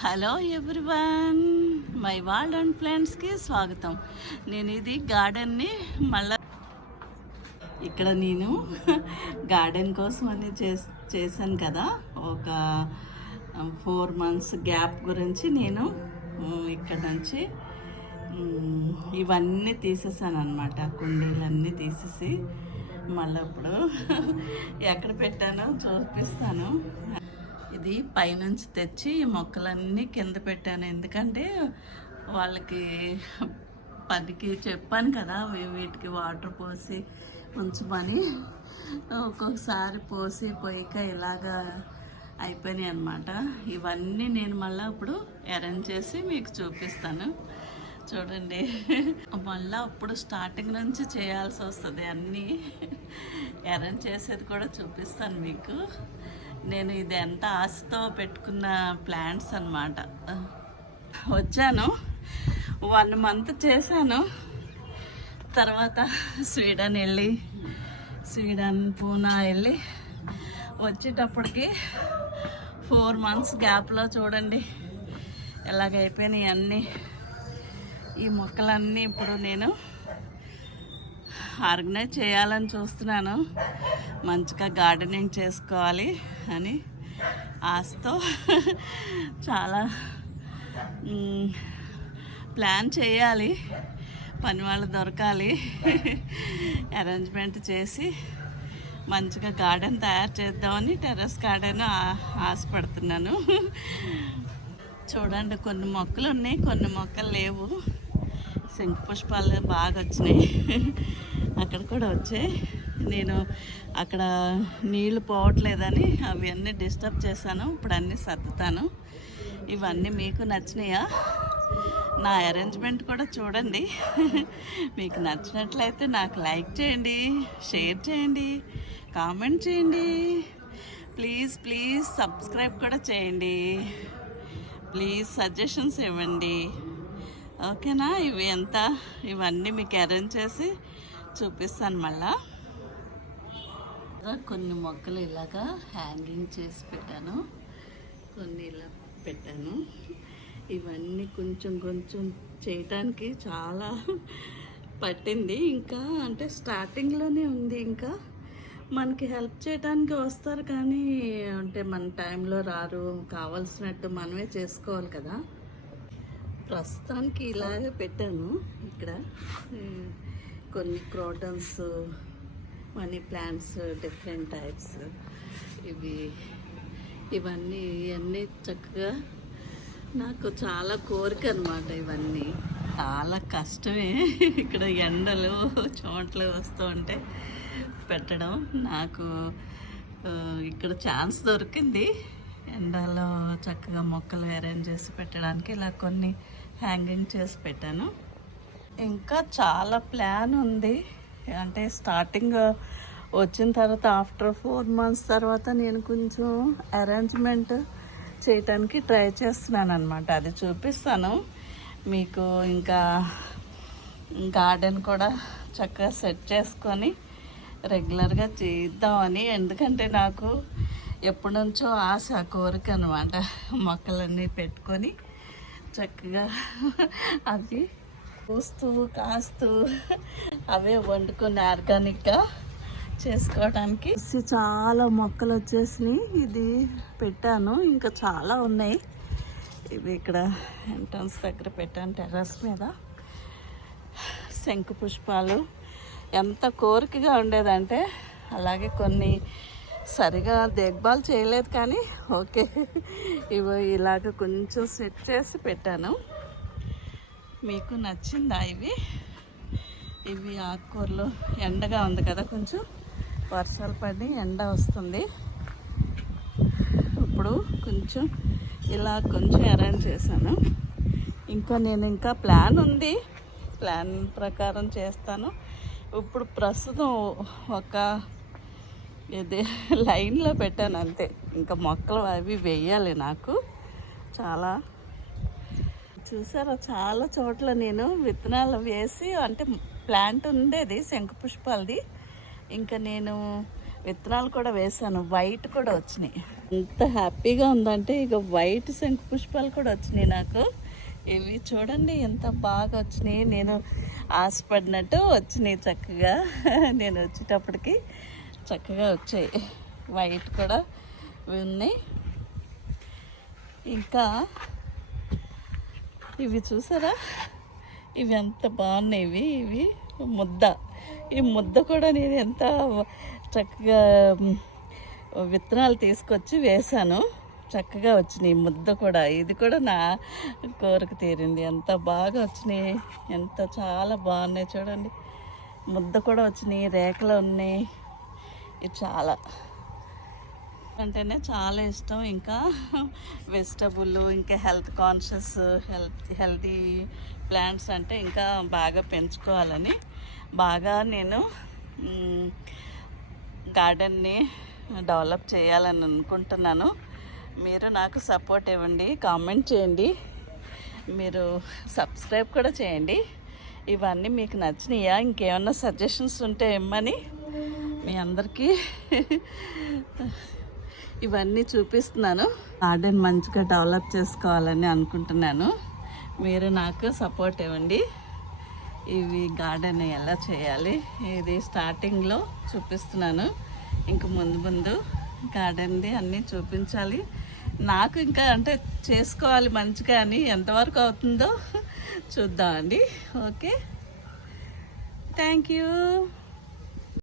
Hello everyone my world and ప్లాంట్స్కి స్వాగతం. నేను ఇది గార్డెన్ని మళ్ళా ఇక్కడ నేను గార్డెన్ కోసం అని చేస్ చేశాను కదా. ఒక ఫోర్ మంత్స్ గ్యాప్ గురించి నేను ఇక్కడ నుంచి ఇవన్నీ తీసేసాను అనమాట కుండీలన్నీ తీసేసి మళ్ళీ ఇప్పుడు ఎక్కడ పెట్టానో చూపిస్తాను. ఇది పైనుంచి తెచ్చి ఈ మొక్కలన్నీ కింద పెట్టాను. ఎందుకంటే వాళ్ళకి పనికి చెప్పాను కదా వీటికి వాటర్ పోసి ఉంచమని. ఒక్కొక్కసారి పోసి పోయిక ఇలాగా అయిపోయినాయి అనమాట ఇవన్నీ నేను మళ్ళీ ఇప్పుడు అరేంజ్ చేసి మీకు చూపిస్తాను. చూడండి. మళ్ళీ అప్పుడు స్టార్టింగ్ నుంచి చేయాల్సి వస్తుంది అన్నీ. అరేంజ్ చేసేది కూడా చూపిస్తాను మీకు. నేను ఇది ఎంత ఆశతో పెట్టుకున్న ప్లాంట్స్ అన్నమాట. వచ్చాను. వన్ మంత్ చేశాను. తర్వాత స్వీడన్ వెళ్ళి స్వీడన్ పూనా వెళ్ళి వచ్చేటప్పటికి ఫోర్ మంత్స్ గ్యాప్లో చూడండి ఎలాగైపోయినాయి అన్నీ. ఈ మొక్కలన్నీ ఇప్పుడు నేను ఆర్గనైజ్ చేయాలని చూస్తున్నాను. మంచిగా గార్డెనింగ్ చేసుకోవాలి అని ఆశతో చాలా ప్లాన్ చేయాలి. పని వాళ్ళు దొరకాలి. అరేంజ్మెంట్ చేసి మంచిగా గార్డెన్ తయారు చేద్దామని టెర్రస్ గార్డెన్ ఆశపడుతున్నాను. చూడండి కొన్ని మొక్కలు ఉన్నాయి కొన్ని మొక్కలు లేవు. శంకు పుష్పాలు బాగా వచ్చినాయి. అక్కడ కూడా వచ్చాయి. నేను అక్కడ నీళ్ళు పోవట్లేదని అవన్నీ డిస్టర్బ్ చేశాను. ఇప్పుడు అన్నీ సర్దుతాను. ఇవన్నీ మీకు నచ్చినాయా? నా అరేంజ్మెంట్ కూడా చూడండి. మీకు నచ్చినట్లయితే నాకు లైక్ చేయండి షేర్ చేయండి కామెంట్ చేయండి. ప్లీజ్ ప్లీజ్ సబ్స్క్రైబ్ కూడా చేయండి. ప్లీజ్ సజెషన్స్ ఇవ్వండి. ఓకేనా? ఇవి ఎంత? ఇవన్నీ మీకు అరేంజ్ చేసి చూపిస్తాను మళ్ళా. కొన్ని మొక్కలు ఇలాగా హ్యాంగింగ్ చేసి పెట్టాను. కొన్ని ఇలా పెట్టాను. ఇవన్నీ కొంచెం కొంచెం చేయటానికి చాలా పట్టింది. ఇంకా అంటే స్టార్టింగ్లోనే ఉంది ఇంకా. మనకి హెల్ప్ చేయడానికి వస్తారు కానీ అంటే మన టైంలో రారు. కావాల్సినట్టు మనమే చేసుకోవాలి కదా. ప్రస్తుతానికి ఇలాగే పెట్టాను ఇక్కడ. కొన్ని crotons money plants different types ఇవి ఇవన్నీ ఇవన్నీ చక్కగా నాకు చాలా కోరిక అనమాట ఇవన్నీ. చాలా కష్టమే ఇక్కడ ఎండలు చోట్ల వస్తూ ఉంటే పెట్టడం. నాకు ఇక్కడ ఛాన్స్ దొరికింది. ఎండలో చక్కగా మొక్కలు అరేంజ్ చేసి పెట్టడానికి ఇలా కొన్ని హ్యాంగింగ్ చేసి పెట్టాను. ఇంకా చాలా ప్లాన్ ఉంది. అంటే స్టార్టింగ్ uh, వచ్చిన తర్వాత ఆఫ్టర్ ఫోర్ మంత్స్ తర్వాత నేను కొంచెం అరేంజ్మెంట్ చేయటానికి ట్రై చేస్తున్నాను అనమాట అది చూపిస్తాను. మీకు ఇంకా గార్డెన్ కూడా చక్కగా సెట్ చేసుకొని రెగ్యులర్గా చేద్దామని. ఎందుకంటే నాకు ఎప్పటి నుంచో ఆశ కోరిక అనమాట మొక్కలన్నీ పెట్టుకొని చక్కగా అవి పూస్తూ కాస్తూ అవే వండుకొని ఆర్గానిక్గా చేసుకోవడానికి. చాలా మొక్కలు వచ్చేసినాయి. ఇది పెట్టాను. ఇంకా చాలా ఉన్నాయి. ఇవి ఇక్కడ ఎంట్రన్స్ దగ్గర పెట్టాను టెర్రస్ మీద. శంకు పుష్పాలు ఎంత కోరికగా ఉండేదంటే అలాగే కొన్ని సరిగా దేగ్బాల్ చేయలేదు కానీ ఓకే. ఇవి ఇలాగ కొంచెం సెట్ చేసి పెట్టాను. మీకు నచ్చిందా ఇవి? ఇవి ఆకుకూరలు ఎండగా ఉంది కదా కొంచెం. వర్షాలు పడి ఎండ వస్తుంది. ఇప్పుడు కొంచెం ఇలా కొంచెం అరేంజ్ చేశాను. ఇంకా నేను ఇంకా ప్లాన్ ఉంది. ప్లాన్ ప్రకారం చేస్తాను. ఇప్పుడు ప్రస్తుతం ఒక ఇది లైన్లో పెట్టాను అంతే. ఇంకా మొక్కలు అవి వేయాలి నాకు. చాలా చూసారా? చాలా చోట్ల నేను విత్తనాలు వేసి అంటే ప్లాంట్ ఉండేది శంకుపుష్పాలది ఇంకా నేను విత్తనాలు కూడా వేసాను వైట్ కూడా వచ్చినాయి. ఎంత హ్యాపీగా ఉందంటే ఇక వైట్ శంకు పుష్పాలు కూడా వచ్చినాయి నాకు. ఇవి చూడండి ఎంత బాగా వచ్చినాయి. నేను ఆశపడినట్టు వచ్చినాయి చక్కగా. నేను వచ్చేటప్పటికి చక్కగా వచ్చాయి. వైట్ కూడా ఉన్నాయి. ఇంకా ఇవి చూసారా? ఇవి ఎంత బాగున్నాయి. ఇవి ఇవి ముద్ద. ఈ ముద్ద కూడా నేను ఎంత చక్కగా విత్తనాలు తీసుకొచ్చి వేశాను. చక్కగా వచ్చినాయి ముద్ద కూడా. ఇది కూడా నా కోరిక తీరింది. ఎంత బాగా వచ్చినాయి. ఎంత చాలా బాగున్నాయి చూడండి. ముద్ద కూడా వచ్చినాయి. రేఖలు ఉన్నాయి. ఇది చాలా. అంటేనే చాలా ఇష్టం. ఇంకా వెజిటబుల్ ఇంకా health conscious health healthy plants అంటే ఇంకా బాగా పెంచుకోవాలని. బాగా నేను గార్డెన్ని డెవలప్ చేయాలని అనుకుంటున్నాను. మీరు నాకు సపోర్ట్ ఇవ్వండి కామెంట్ చేయండి. మీరు సబ్స్క్రైబ్ కూడా చేయండి. ఇవన్నీ మీకు నచ్చినాయా? ఇంకేమన్నా సజెషన్స్ ఉంటే ఇమ్మని. మీ అందరికీ ఇవన్నీ చూపిస్తున్నాను. గార్డెన్ మంచిగా డెవలప్ చేసుకోవాలని అనుకుంటున్నాను. మీరు నాకు సపోర్ట్ ఇవ్వండి. ఇవి గార్డెన్ ఎలా చేయాలి? ఇది స్టార్టింగ్లో చూపిస్తున్నాను. ఇంక ముందు ముందు గార్డెన్ది అన్నీ చూపించాలి. నాకు ఇంకా అంటే చేసుకోవాలి మంచిగా అని ఎంతవరకు అవుతుందో చూద్దామండి. Okay thank you